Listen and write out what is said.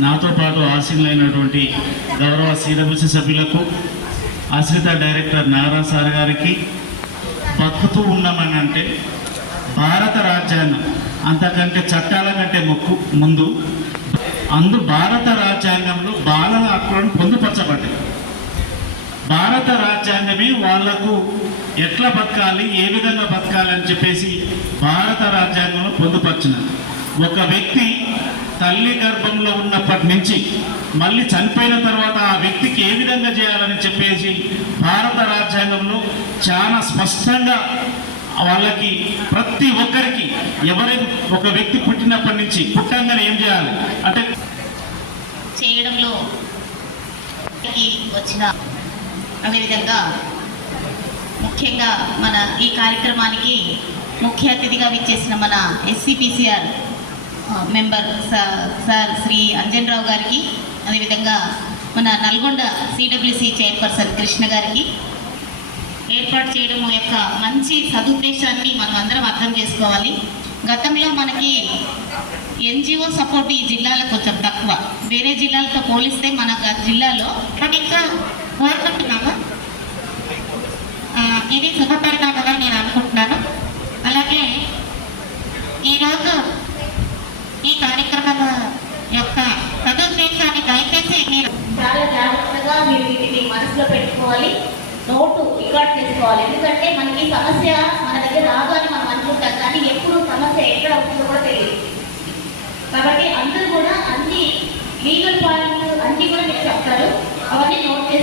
నాతో పాటు ఆశీనులైనటువంటి గౌరవ సిడబ్ల్యూసి సభ్యులకు ఆశ్రిత డైరెక్టర్ నారా సార్ గారికి బతుకుతూ ఉన్నామని అంటే భారత రాజ్యాంగం అంతకంటే చట్టాల కంటే మొక్కు ముందు అందు భారత రాజ్యాంగంలో బాలల హక్కులను పొందుపరచబడ్డాయి. భారత రాజ్యాంగమే వాళ్ళకు ఎట్లా బతకాలి ఏ విధంగా బతకాలి అని చెప్పేసి భారత రాజ్యాంగంలో పొందుపరిచినది. ఒక వ్యక్తి తల్లి గర్భంలో ఉన్నప్పటి నుంచి మళ్ళీ చనిపోయిన తర్వాత ఆ వ్యక్తికి ఏ విధంగా చేయాలని చెప్పేసి భారత రాజ్యాంగంలో చాలా స్పష్టంగా వాళ్ళకి ప్రతి ఒక్కరికి ఎవరి ఒక వ్యక్తి పుట్టినప్పటి నుంచి పుట్టంగానే ఏం చేయాలి? అంటే చేయడంలో కి వచ్చిన అదేవిధంగా ముఖ్యంగా మన ఈ కార్యక్రమానికి ముఖ్య అతిథిగా విచ్చేసిన మన SCPCR member sir Shri Anjan Rao గారికి అదేవిధంగా మన నల్గొండ సిడబ్ల్యూసి చైర్పర్సన్ కృష్ణ గారికి ఏర్పాటు చేయడం యొక్క మంచి సదుద్దేశాన్ని మనం అందరం అర్థం చేసుకోవాలి. గతంలో మనకి ఎన్జిఓ సపోర్ట్ ఈ జిల్లాలో కొంచెం తక్కువ. వేరే జిల్లాలతో పోలిస్తే మన జిల్లాలో మనం ఇంకా కోరుకుంటున్నాము ఇది శుభపరిణామగా నేను అనుకుంటున్నాను. అలాగే ఈరోజు కార్యక్రమము యొక్క సదుద్దేశాన్ని దయచేసి మీరు చాలా జాగ్రత్తగా మీరు వీటిని మనసులో పెట్టుకోవాలి. నోటు రికార్డ్ చేసుకోవాలి. ఎందుకంటే మనకి సమస్య మన దగ్గర రాదు అని మనం అనుకుంటాం కానీ ఎప్పుడు సమస్య ఎక్కడ అవుతుందో కూడా తెలియదు. కాబట్టి అందరూ కూడా అన్ని లీగల్ పాయింట్లు అన్ని కూడా మీకు చెప్తారు. అవన్నీ నోట్ చేసి